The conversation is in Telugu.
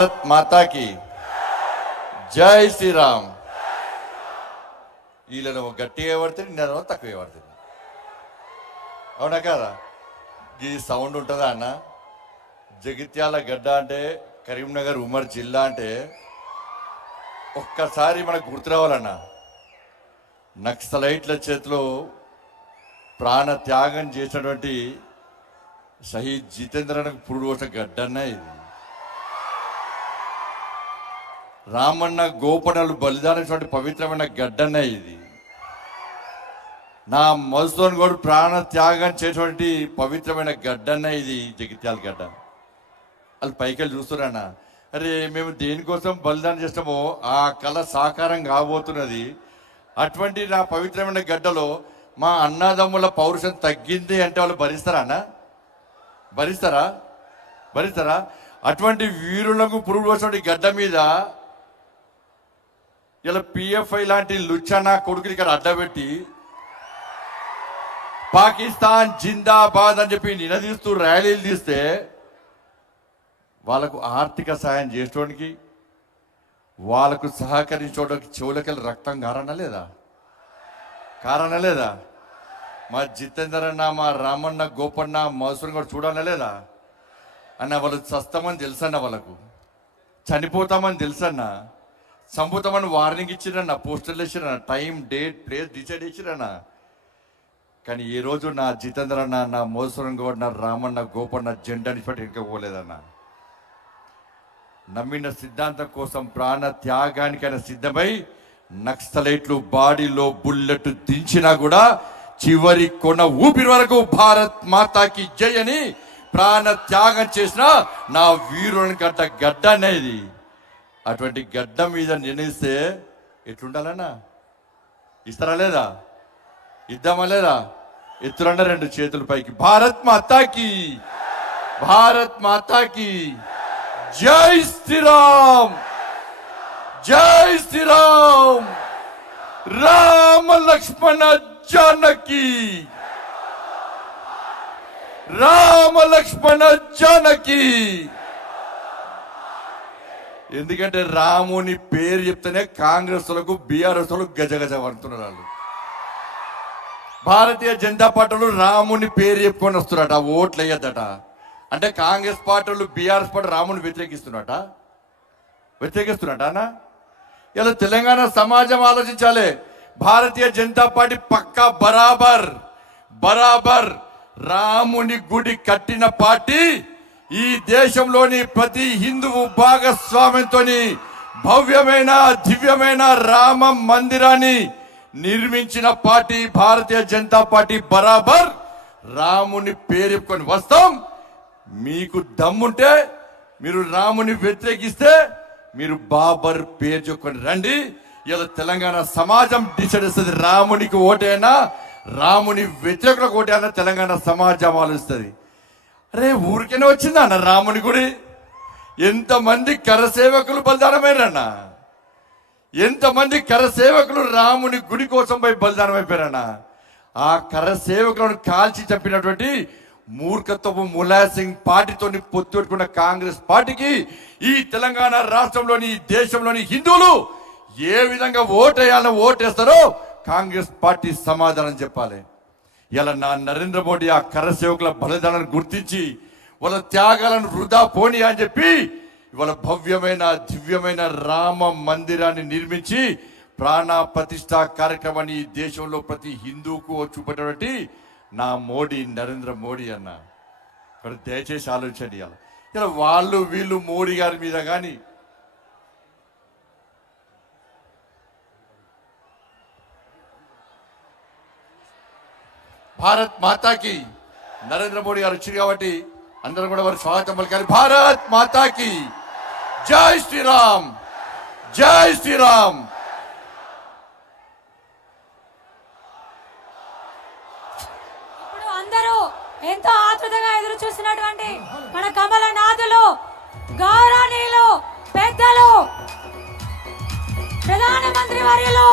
माता की జై శ్రీరామ్. వీళ్ళను గట్టిగా పడుతుంది, నేను తక్కువ పడుతుంది. అవునా కదా? ఈ సౌండ్ ఉంటుందా అన్న? జగిత్యాల గడ్డ అంటే, కరీంనగర్ ఉమ్మడి జిల్లా అంటే ఒక్కసారి మనకు గుర్తు రావాలన్నా, నక్సలైట్ల చేతిలో ప్రాణ త్యాగం చేసినటువంటి షహీద్ జితేంద్రనకు పురుడు పోసిన గడ్డన్న ఇది. రామన్న గోపనలు బలిదానటువంటి పవిత్రమైన గడ్డన్న ఇది. నా మధుసూదన్ గౌడ్ ప్రాణ త్యాగం చేసేటువంటి పవిత్రమైన గడ్డన్న ఇది, జగిత్యాల గడ్డ. వాళ్ళు పైకెళ్ళి చూస్తున్నారన్న, అరే మేము దేనికోసం బలిదానం చేస్తామో ఆ కళ సాకారం కాబోతున్నది. అటువంటి నా పవిత్రమైన గడ్డలో మా అన్నదమ్ముల పౌరుషం తగ్గింది అంటే వాళ్ళు భరిస్తారా అన్న? భరిస్తారా? భరిస్తారా? అటువంటి వీరులకు పురుగు పోసినటువంటి గడ్డ మీద ఇలా పిఎఫ్ఐ లాంటి లుచ్చనా కొడుకులు ఇక్కడ అడ్డబెట్టి పాకిస్తాన్ జిందాబాద్ అని చెప్పి నినదీస్తూ ర్యాలీలు తీస్తే వాళ్ళకు ఆర్థిక సాయం చేసేటోనికి, వాళ్ళకు సహకరించడానికి చెవులకెళ్ళి రక్తం కారణ లేదా? కారణ లేదా? మా జితేందర్ అన్న, మా రామన్న, గోపన్న, మధుసూదన్ కూడా చూడాల లేదా అన్న? వాళ్ళు చస్తామని తెలుసన్న, వాళ్ళకు చనిపోతామని తెలుసన్న, చంపుతామని వార్నింగ్ ఇచ్చిరన్న, పోస్టర్లు ఇచ్చిరన్న, టైం, డేట్, ప్లేస్ డిసైడ్ ఇచ్చిరన్న. కానీ ఈ రోజు నా జితేందర్ అన్న, నా మధుసూదన్ గౌడ్, నా రామన్న, గోపన్న జెండాని పెట్టి ఇంకపోలేదన్న. నమ్మిన సిద్ధాంతం కోసం ప్రాణ త్యాగానికైనా సిద్ధమై నక్సలైట్లు బాడీలో బుల్లెట్ దించినా కూడా చివరి కొన ఊపిరి వరకు భారత్ మాతాకి జై అని ప్రాణ త్యాగం చేసిన నా వీరుని గడ్డ అనేది. అటువంటి గడ్డ మీద నిర్ణయిస్తే ఎట్లుండాలన్నా? ఇస్తారా లేదా? ఇద్దామా లేదా? ఎత్తులండ రెండు చేతుల పైకి. భారత్ మాతాకి, భారత్ మాతాకి జై శ్రీరామ్, జై శ్రీరామ్. రామ లక్ష్మణ జానకి, రామ లక్ష్మణ జానకి. ఎందుకంటే రాముని పేరు చెప్తేనే కాంగ్రెస్ లకు, బీఆర్ఎస్ లకు గజగజ పడుతున్నారు వాళ్ళు. భారతీయ జనతా పార్టీలు రాముని పేరు చెప్పుకొని వస్తున్నారట, ఓట్లు వేయద్దట. అంటే కాంగ్రెస్ పార్టీలు, బీఆర్ఎస్ పార్టీ రాముని వ్యతిరేకిస్తున్నట అన్న. ఇలా తెలంగాణ సమాజం ఆలోచించాలి. భారతీయ జనతా పార్టీ పక్కా బరాబర్ రాముని గుడి కట్టిన పార్టీ. ఈ దేశంలోని ప్రతి హిందువు భాగస్వామ్యంతో భవ్యమైన, దివ్యమైన రామ మందిరాన్ని నిర్మించిన పార్టీ భారతీయ జనతా పార్టీ. బరాబర్ రాముని పేరు చెప్పుకొని వస్తాం. మీకు దమ్ముంటే మీరు రాముని వ్యతిరేకిస్తే మీరు బాబర్ పేరు చెప్పుకొని రండి. ఇలా తెలంగాణ సమాజం డిసైడ్ చేస్తుంది. రామునికి ఓటైనా, రాముని వ్యతిరేకులకు ఓటైనా తెలంగాణ సమాజం ఆలోచిస్తుంది. అరే ఊరికైనా వచ్చిందా అన్న రాముని గుడి? ఎంతమంది కరసేవకులు బలిదానమైరన్నా? ఎంతమంది కరసేవకులు రాముని గుడి కోసం పోయి బలిదానం అయిపోయారన్నా? ఆ కరసేవకులను కాల్చి చంపినటువంటి మూర్ఖత్వపు ములాయం సింగ్ పార్టీతో పొత్తు పెట్టుకున్న కాంగ్రెస్ పార్టీకి ఈ తెలంగాణ రాష్ట్రంలోని, ఈ దేశంలోని హిందువులు ఏ విధంగా ఓటేయాలని ఓటేస్తారో కాంగ్రెస్ పార్టీ సమాధానం చెప్పాలి. ఇలా నా నరేంద్ర మోడీ ఆ కరసేవకుల బలిదానాన్ని గుర్తించి వాళ్ళ త్యాగాలను వృధా పోనీ అని చెప్పి ఇవాళ భవ్యమైన, దివ్యమైన రామ మందిరాన్ని నిర్మించి ప్రాణ ప్రతిష్ఠ కార్యక్రమాన్ని ఈ దేశంలో ప్రతి హిందువుకు చూపేటటువంటి నా మోడీ, నరేంద్ర మోడీ అన్న. ఇక్కడ దయచేసి ఆలోచన చేయాలి. ఇలా వాళ్ళు వీళ్ళు మోడీ గారి మీద కానీ, భారత్ మాతాకి నరేంద్ర మోడీ గారు వచ్చింది కాబట్టి అందరూ కూడా వారి స్వాగతం పలకాలి. భారత్ మాతాకి జై శ్రీరామ్, జై శ్రీరామ్. ఇప్పుడు అందరూ ఎంతో ఆతృతగా ఎదురు చూస్తున్నటువంటి మన కమల నాథులు, గౌరవనీయులు, పెద్దలు, ప్రధానమంత్రి వర్యులు